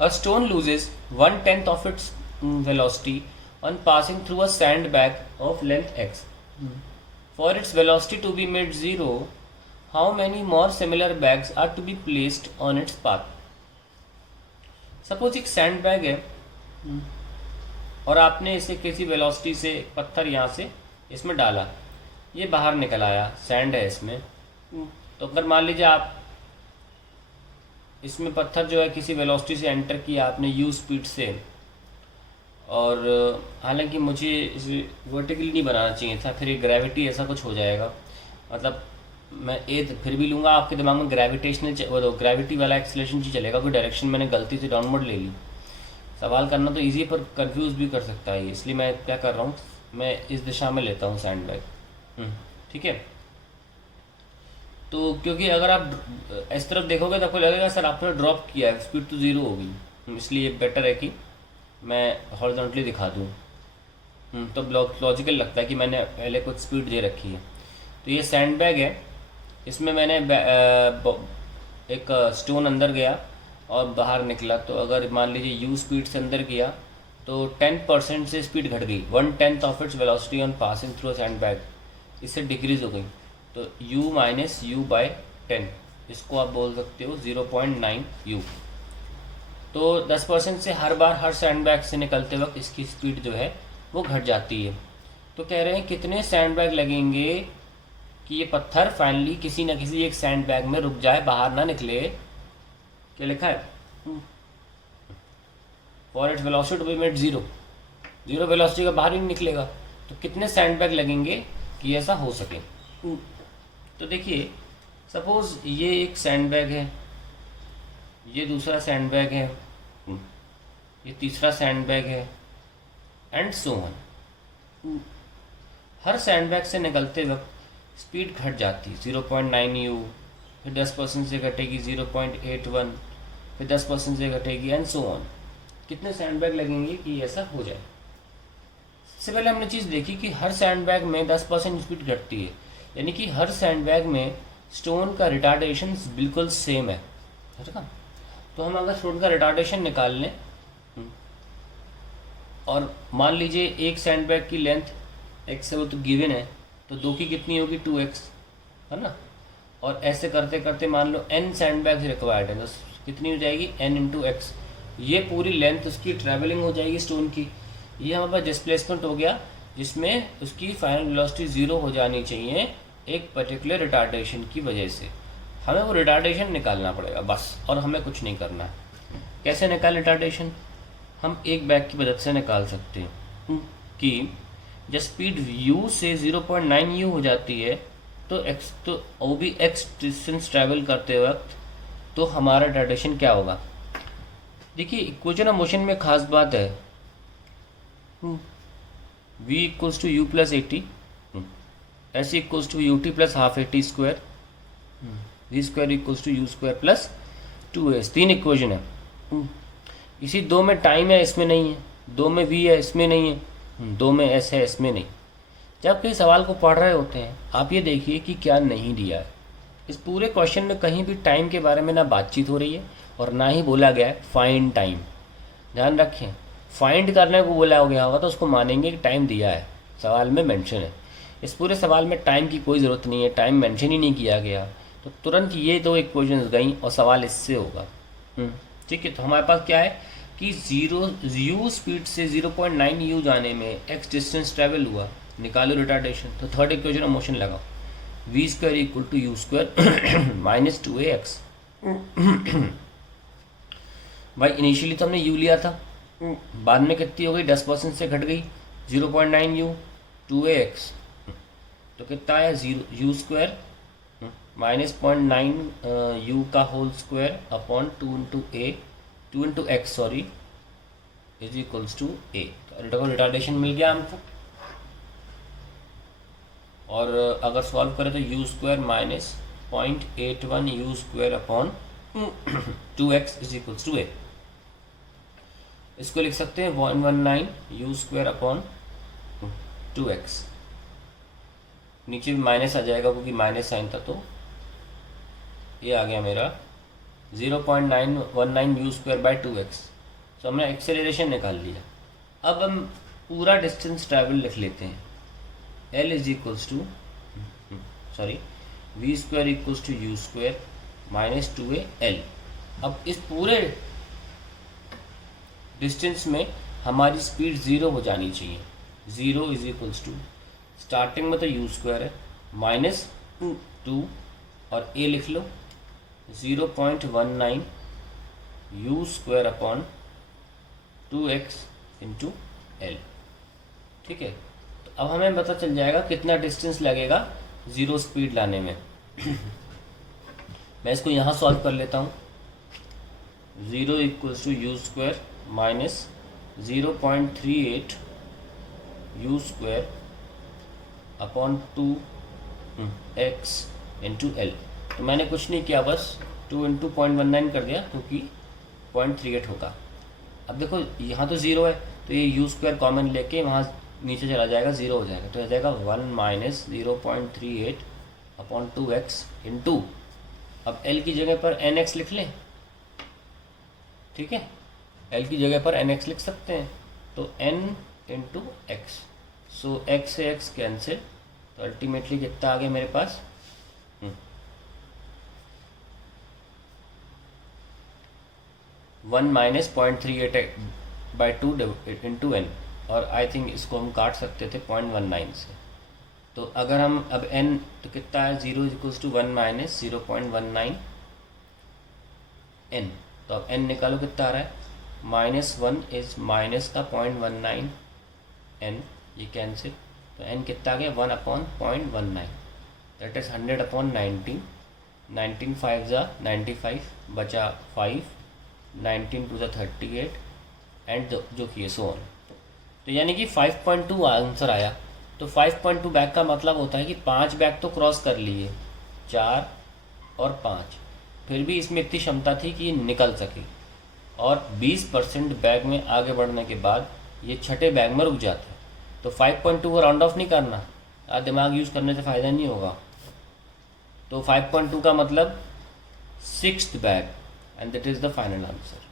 A stone loses 1/10 of its velocity on passing through a sandbag of length x. For its velocity to be made zero, how many more similar bags are to be placed on its path? Suppose एक sand bag है और आपने इसे किसी velocity से पत्थर यहाँ से इसमें डाला, ये बाहर निकल आया, सैंड है इसमें। तो अगर मान लीजिए आप इसमें पत्थर जो है किसी वेलोसिटी से एंटर किया आपने यू स्पीड से, और हालांकि मुझे इसे वर्टिकली नहीं बनाना चाहिए था, फिर ये ग्रेविटी ऐसा कुछ हो जाएगा, मतलब मैं ए फिर भी लूँगा, आपके दिमाग में ग्रेविटेशनल वो ग्रेविटी वाला एक्सेलरेशन ही चलेगा, कोई डायरेक्शन मैंने गलती से डाउनवर्ड ले ली। सवाल करना तो ईजी पर कंफ्यूज भी कर सकता है, इसलिए मैं क्या कर रहा हूँ, मैं इस दिशा में लेता हूँ सैंड बैग। ठीक है, तो क्योंकि अगर आप इस तरफ देखोगे तो आपको लगेगा सर आपने ड्रॉप किया है, स्पीड तो ज़ीरो होगी, इसलिए बेटर है कि मैं हॉरिजॉन्टली दिखा दूँ। तो लॉजिकल लगता है कि मैंने पहले कुछ स्पीड दे रखी है। तो ये सैंड बैग है, इसमें मैंने एक स्टोन अंदर गया और बाहर निकला, तो अगर मान लीजिए यू स्पीड से अंदर गया तो 10% से स्पीड घट गई, 1/10 of its velocity on passing through sand bag, इससे डिक्रीज हो गई, तो u माइनस यू बाई 10, इसको आप बोल सकते हो 0.9 u। तो 10% से हर बार हर सैंड बैग से निकलते वक्त इसकी स्पीड जो है वो घट जाती है। तो कह रहे हैं कितने सैंड बैग लगेंगे कि ये पत्थर फाइनली किसी न किसी एक सैंड बैग में रुक जाए, बाहर ना निकले। क्या लिखा है, for its velocity to be made zero, zero velocity का बाहर ही नहीं निकलेगा, तो कितने सैंड बैग लगेंगे कि ऐसा हो सके। तो देखिए सपोज ये एक सैंड बैग है, ये दूसरा सैंड बैग है, ये तीसरा सैंड बैग है, and so on. Her sand bag से निकलते वक्त स्पीड घट जाती है 0.9 u, फिर 10% से घटेगी 0.81, फिर 10% से घटेगी, एंड सो ऑन। कितने सैंड बैग लगेंगे कि ऐसा हो जाए। सबसे पहले हमने चीज़ देखी कि हर सैंड बैग में 10% स्पीड घटती है, यानी कि हर सैंड बैग में स्टोन का रिटार्डेशन बिल्कुल सेम है ना। तो हम अगर स्टोन का रिटार्डेशन निकाल लें और मान लीजिए एक सैंड बैग की लेंथ x है, वो तो गिवन है, तो दो की कितनी होगी 2x, है ना। और ऐसे करते करते मान लो n सैंड बैग रिक्वायर्ड है, तो कितनी हो जाएगी n इंटू एक्स, ये पूरी लेंथ उसकी ट्रैवलिंग हो जाएगी स्टोन की। ये हमारे पास डिस्प्लेसमेंट हो गया जिसमें उसकी फाइनल वेलोसिटी ज़ीरो हो जानी चाहिए एक पर्टिकुलर रिटार्डेशन की वजह से। हमें वो रिटार्डेशन निकालना पड़ेगा बस, और हमें कुछ नहीं करना है। कैसे निकाल रिटार्डेशन, हम एक बैग की मदद से निकाल सकते हैं कि जब स्पीड u से 0.9 u हो जाती है तो x, तो वो भी x डिस्टेंस ट्रैवल करते वक्त, तो हमारा रिटार्डेशन क्या होगा। देखिए इक्वेशन ऑफ मोशन में खास बात है, v equals to u plus 80, s equals to u t plus half 80 square, v square equals to u square plus 2s। तीन इक्वेशन है, इसी दो में टाइम है इसमें नहीं है, दो में v है इसमें नहीं है, दो में s है इसमें नहीं। जब कई सवाल को पढ़ रहे होते हैं आप ये देखिए कि क्या नहीं दिया है। इस पूरे क्वेश्चन में कहीं भी टाइम के बारे में ना बातचीत हो रही है और ना ही बोला गया है फाइंड टाइम। ध्यान रखें, फाइंड करने को बोला हो गया होगा तो उसको मानेंगे कि टाइम दिया है, सवाल में मेंशन है। इस पूरे सवाल में टाइम की कोई ज़रूरत नहीं है, टाइम मेंशन ही नहीं किया गया, तो तुरंत ये दो इक्वेशंस गई और सवाल इससे होगा। ठीक है, तो हमारे पास क्या है कि u स्पीड से 0.9 u जाने में x डिस्टेंस ट्रेवल हुआ, निकालो रिटार्डेशन। तो थर्ड इक्वेशन ऑफ मोशन लगाओ, v square equal to u square minus 2ax। भाई इनिशियली तो हमने u लिया था, बाद में कितनी हो गई, 10% से घट गई 0.9 u, 2ax, तो कितना आया यू स्क्वायर माइनस 0.9 u का whole square upon 2 into x sorry is equals to a. Retardation मिल गया हमको, और अगर सॉल्व करें तो u square minus 0.81 u square upon 2x is equals to a. इसको लिख सकते हैं 119 यू स्क्वायर अपॉन 2x, नीचे भी माइनस आ जाएगा क्योंकि माइनस साइन था, तो ये आ गया मेरा 0.919 u स्क्वायर बाई 2x। तो हमने एक्सेलरेशन निकाल लिया। अब हम पूरा डिस्टेंस ट्रैवल लिख लेते हैं। L is equals to v square equals to u square minus 2a_L। अब इस पूरे डिस्टेंस में हमारी स्पीड 0 हो जानी चाहिए। 0 इज इक्वल्स टू स्टार्टिंग में तो यू स्क्वायर है माइनस 2 और a लिख लो 0.19 you square upon 2x into L. ठीक है, तो अब हमें पता चल जाएगा कितना डिस्टेंस लगेगा 0 स्पीड लाने में। मैं इसको यहाँ सॉल्व कर लेता हूँ। 0 equals to u square minus 0.38 u square upon 2x into L. तो मैंने कुछ नहीं किया, बस 2 इंटू 0.19 कर दिया क्योंकि 0.38 होगा। अब देखो यहाँ तो 0 है तो ये यू स्क्वायर कॉमन लेके वहाँ नीचे चला जाएगा, 0 हो जाएगा। तो आ जाएगा 1 माइनस 0.38 अपॉन 2x इंटू, अब l की जगह पर nx लिख लें। ठीक है, l की जगह पर nx लिख सकते हैं, तो n इंटू एक्स। सो x से x कैंसिल, तो अल्टीमेटली कितना आ गया मेरे पास 1 माइनस 0.38 बाई 2 इंटू एन। और आई थिंक इसको हम काट सकते थे 0.19 से। तो अगर हम अब n तो कितना है 0 इक्वल्स टू 1 माइनस 0.19 n। तो अब n निकालो कितना आ रहा है -1 इज माइनस का 0.19 n, ये कैंसिल। तो n कितना आ गया 1 अपॉन 0.19 दैट इज 100 अपॉन 19। 19 5 ज़ा 95 बचा 5, 19 टू ज़ा 38 एंड जो कि सो ऑन। तो यानी कि 5.2 आंसर आया। तो 5.2 बैग का मतलब होता है कि 5 बैग तो क्रॉस कर लिए, 4 और 5, फिर भी इसमें इतनी क्षमता थी कि ये निकल सके। और 20% बैग में आगे बढ़ने के बाद ये छठे बैग में रुक जाता है। तो 5.2 को राउंड ऑफ नहीं करना, दिमाग यूज़ करने से फ़ायदा नहीं होगा। तो 5.2 का मतलब 6th bag, and that is the final answer.